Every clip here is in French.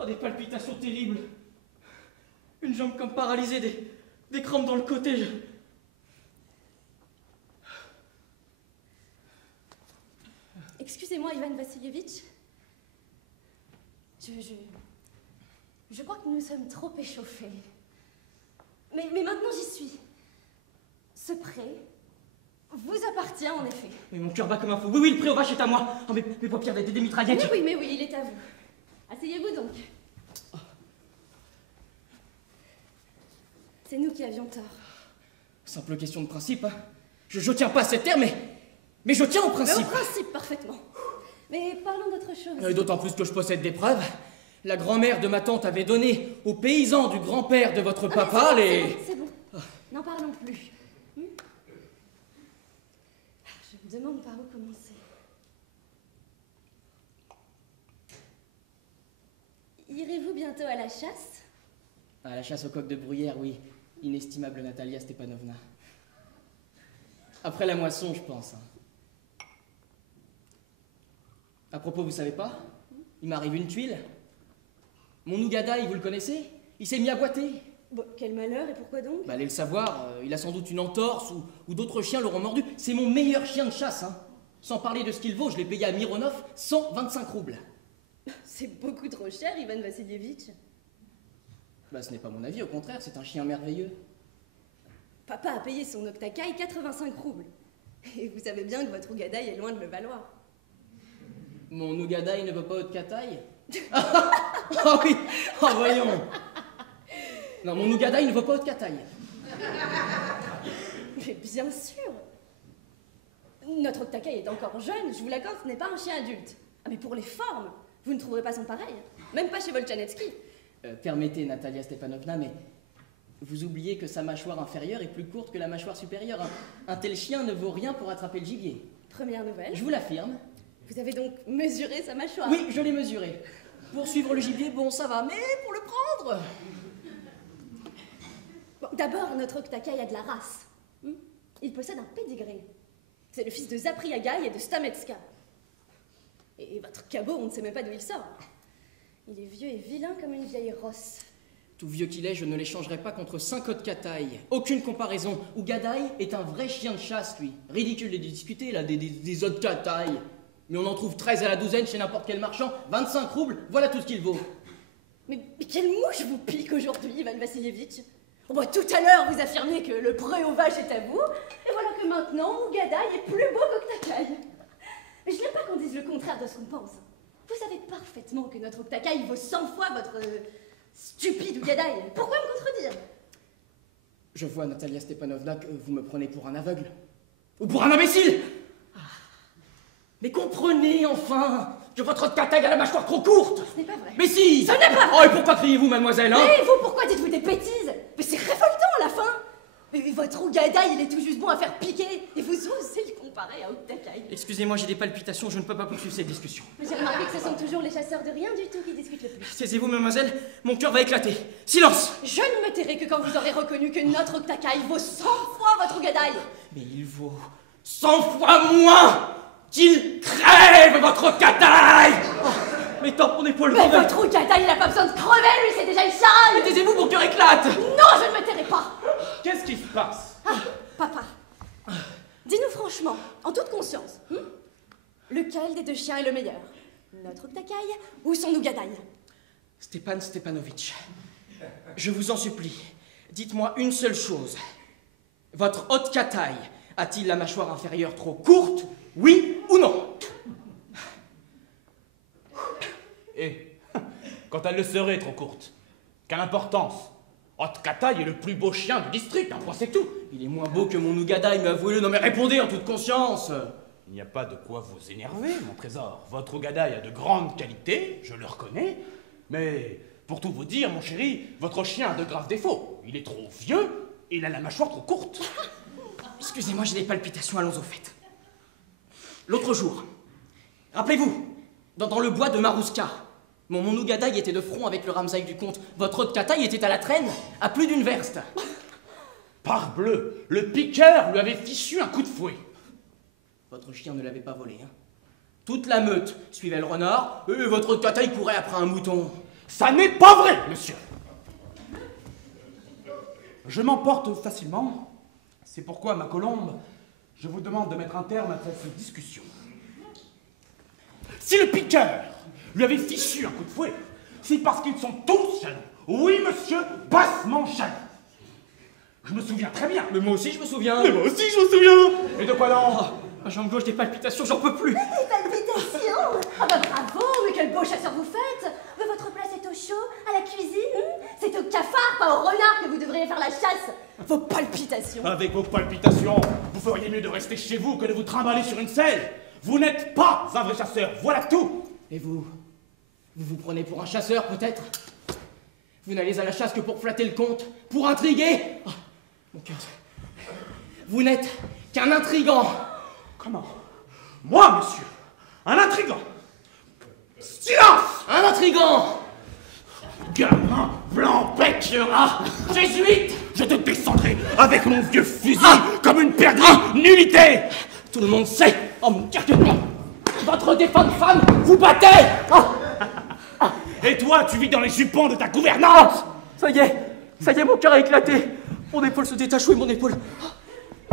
Oh, des palpitations terribles. Une jambe comme paralysée, des crampes dans le côté. Excusez-moi, Ivan Vassilievitch. Je crois que nous sommes trop échauffés. Mais maintenant j'y suis. Ce pré vous appartient en effet. Mais mon cœur bat comme un fou. Oui, le pré aux vaches est à moi. Oh, mes paupières des mitraillettes. Mais oui, il est à vous. Asseyez-vous donc. C'est nous qui avions tort. Simple question de principe, hein. Je tiens pas à cette terre, mais je tiens au principe. Au principe, parfaitement. Mais parlons d'autre chose. D'autant plus que je possède des preuves. La grand-mère de ma tante avait donné aux paysans du grand-père de votre papa les... C'est bon. N'en parlons plus. Je me demande par où commencer. Irez-vous bientôt à la chasse? À la chasse au coq de bruyère, oui. Inestimable Natalia Stepanovna. Après la moisson, je pense. À propos, vous savez pas? Il m'arrive une tuile. Mon Nougadaï, vous le connaissez? Il s'est mis à boiter. Bon, quel malheur, et pourquoi donc? Allez le savoir, il a sans doute une entorse ou d'autres chiens l'auront mordu. C'est mon meilleur chien de chasse, hein. Sans parler de ce qu'il vaut, je l'ai payé à Mironov 125 roubles. C'est beaucoup trop cher, Ivan Vassilievitch. Ce n'est pas mon avis, au contraire, c'est un chien merveilleux. Papa a payé son Oktakai 85 roubles. Et vous savez bien que votre Ougadaï est loin de le valoir. Mon Ougadaï ne veut pas Oktakai? Oh oui, oh voyons. Non, mon Ougadaï ne veut pas Oktakai. Mais bien sûr. Notre Oktakai est encore jeune, je vous l'accorde, ce n'est pas un chien adulte. Ah mais pour les formes, vous ne trouverez pas son pareil. Même pas chez Volchanetsky. Permettez, Natalia Stepanovna, mais vous oubliez que sa mâchoire inférieure est plus courte que la mâchoire supérieure. Un tel chien ne vaut rien pour attraper le gibier. Première nouvelle. Je vous l'affirme. Vous avez donc mesuré sa mâchoire? Oui, je l'ai mesuré. Pour suivre le gibier, bon, ça va, mais pour le prendre... Bon, d'abord, notre Oktakai a de la race. Il possède un pédigré. C'est le fils de Zapriagai et de Stametska. Et votre cabot, on ne sait même pas d'où il sort. Il est vieux et vilain comme une vieille rosse. Tout vieux qu'il est, je ne l'échangerai pas contre 5 Otkataï. Aucune comparaison. Ougadaï est un vrai chien de chasse, lui. Ridicule de discuter, là, des Otkataï. Mais on en trouve 13 à la douzaine chez n'importe quel marchand. 25 roubles, voilà tout ce qu'il vaut. Mais quelle mouche vous pique aujourd'hui, Ivan Vassilievitch? Tout à l'heure, vous affirmiez que le pré aux vaches est à vous, et voilà que maintenant, Ougadaï est plus beau qu'Oktakai. Mais je n'aime pas qu'on dise le contraire de ce qu'on pense. Vous savez parfaitement que notre Oktakai vaut 100 fois votre stupide Ougadaï. Pourquoi me contredire? Je vois, Natalia Stepanovna, que vous me prenez pour un aveugle. Ou pour un imbécile. Mais comprenez enfin que votre Oktakai a la mâchoire trop courte. Ce n'est pas vrai. Mais si. Ce n'est pas vrai. Oh, et pourquoi criez-vous, mademoiselle, hein? Mais vous, pourquoi dites-vous des bêtises? Mais c'est révoltant, à la fin. Mais votre Ougadaï, il est tout juste bon à faire piquer. Et vous osez le comparer à Oktakai. Excusez-moi, j'ai des palpitations, je ne peux pas poursuivre cette discussion. Mais j'ai remarqué que ce sont toujours les chasseurs de rien du tout qui discutent le plus. Taisez-vous, mademoiselle, mon cœur va éclater. Silence. Je ne me tairai que quand vous aurez reconnu que notre Oktakai vaut 100 fois votre Ougadaï. Mais il vaut 100 fois moins qu'il crève, votre Oktakai. Mais tant mon épaule. Mais votre Ougadaï, il n'a pas besoin de crever, lui, c'est déjà une charade. Mais taisez-vous, mon cœur éclate. Non, je ne me tairai pas. Qu'est-ce qui se passe? Papa, dis-nous franchement, en toute conscience, lequel des deux chiens est le meilleur? Notre Oktakai ou son Ougadaï? Stepan Stepanovitch, je vous en supplie, dites-moi une seule chose. Votre Oktakai a-t-il la mâchoire inférieure trop courte, oui ou non? Et quand elle le serait trop courte, quelle importance? Oktakai est le plus beau chien du district, un point c'est tout. Il est moins beau que mon Ougadaï, mais avouez-le, non mais répondez en toute conscience. Il n'y a pas de quoi vous énerver, mon trésor. Votre Ougadaï a de grandes qualités, je le reconnais. Mais pour tout vous dire, mon chéri, votre chien a de graves défauts. Il est trop vieux et il a la mâchoire trop courte. Excusez-moi, j'ai des palpitations, allons au fait. L'autre jour, rappelez-vous, dans le bois de Marouska, mon Ougadaï était de front avec le Ramsaï du comte. Votre Oktakai était à la traîne, à plus d'une verste. Parbleu, le piqueur lui avait fichu un coup de fouet. Votre chien ne l'avait pas volé, hein. Toute la meute suivait le renard, et votre Oktakai courait après un mouton. Ça n'est pas vrai, monsieur. Je m'emporte facilement. C'est pourquoi, ma colombe, je vous demande de mettre un terme à cette discussion. Si le piqueur lui avait fichu un coup de fouet, c'est parce qu'ils sont tous jaloux. Oui, monsieur, bassement jaloux. Je me souviens très bien. Mais moi aussi, je me souviens. Mais moi aussi, je me souviens. Et de quoi donc? Ma jambe gauche, des palpitations, j'en peux plus. Des palpitations. Ah bah bravo, mais quel beau chasseur vous faites. Mais votre place est au chaud, à la cuisine. C'est au cafard, pas au renard que vous devriez faire la chasse. Vos palpitations. Avec vos palpitations, vous feriez mieux de rester chez vous que de vous trimballer sur une selle. Vous n'êtes pas un vrai chasseur, voilà tout. Et vous vous prenez pour un chasseur, peut-être? Vous n'allez à la chasse que pour flatter le comte, pour intriguer? Oh, mon cœur. Vous n'êtes qu'un intrigant. Comment? Moi, monsieur, un intrigant? Silence! Un intrigant! Gamin, blanc, bec, rat, jésuite! Je te descendrai avec mon vieux fusil comme une perdrix, nullité! Tout le monde sait, oh mon cœur, que votre défunte femme vous battait! Oh. Et toi, tu vis dans les jupons de ta gouvernante! Ça y est, mon cœur a éclaté. Mon épaule se détache, oui, mon épaule.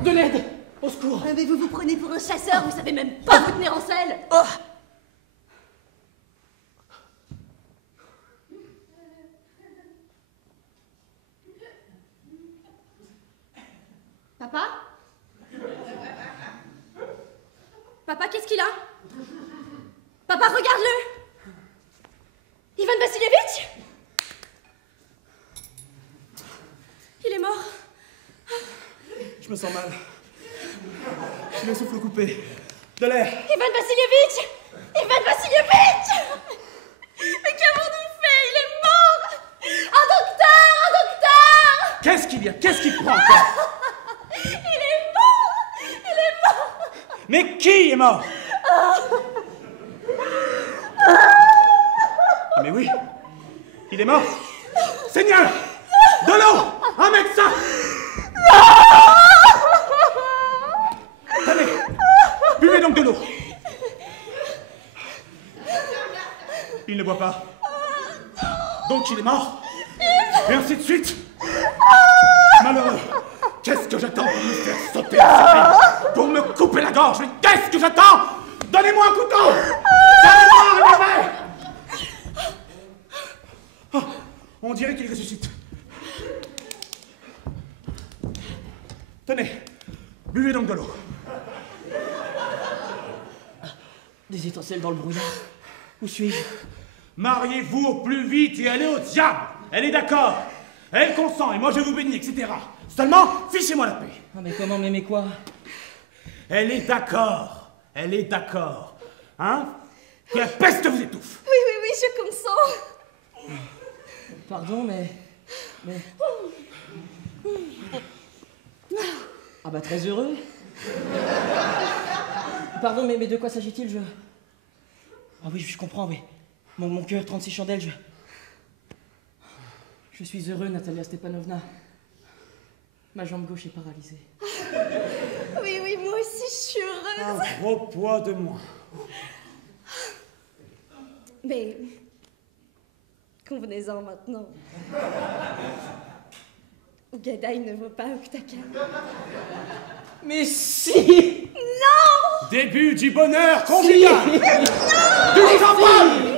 De l'aide, au secours. Mais vous vous prenez pour un chasseur, vous savez même pas vous tenir en selle. Oh. Papa? Papa, qu'est-ce qu'il a? Papa, regarde-le! Ivan Vassilievitch? Il est mort. Je me sens mal. J'ai le souffle coupé. De l'air. Ivan Vassilievitch! Ivan Vassilievitch! Mais qu'avons-nous fait? Il est mort! Un docteur! Un docteur! Qu'est-ce qu'il y a? Qu'est-ce qu'il prend encore? Il est mort! Il est mort! Mais qui est mort? Mais oui, il est mort. Seigneur, de l'eau, un médecin. Tenez, buvez donc de l'eau. Il ne boit pas. Donc il est mort. Et ainsi de suite. Malheureux. Qu'est-ce que j'attends pour me faire sauter la cervelle? Pour me couper la gorge? Mais qu'est-ce que j'attends? Donnez-moi un couteau! Donnez-moi un réveil! Oh, on dirait qu'il ressuscite. Tenez, buvez donc de l'eau. Des étincelles dans le brouillard. Où suis-je? Mariez-vous au plus vite et allez au diable! Elle est d'accord. Elle consent et moi je vous bénis, etc. Seulement, fichez-moi la paix. Ah mais comment, mais quoi? Elle est d'accord. Elle est d'accord. Hein? Que la peste vous étouffe. Oui, je consens. Pardon, mais... Ah bah très heureux. Pardon, mais de quoi s'agit-il, Ah oui, je comprends, oui. Mon cœur, 36 chandelles, Je suis heureux, Natalia Stepanovna. Ma jambe gauche est paralysée. Oui, moi aussi, je suis heureuse. Un gros poids de moins. Mais... convenez-en maintenant. Gadaï ne vaut pas Octaca. Mais si! Non! Début du bonheur conjugal! Du champagne!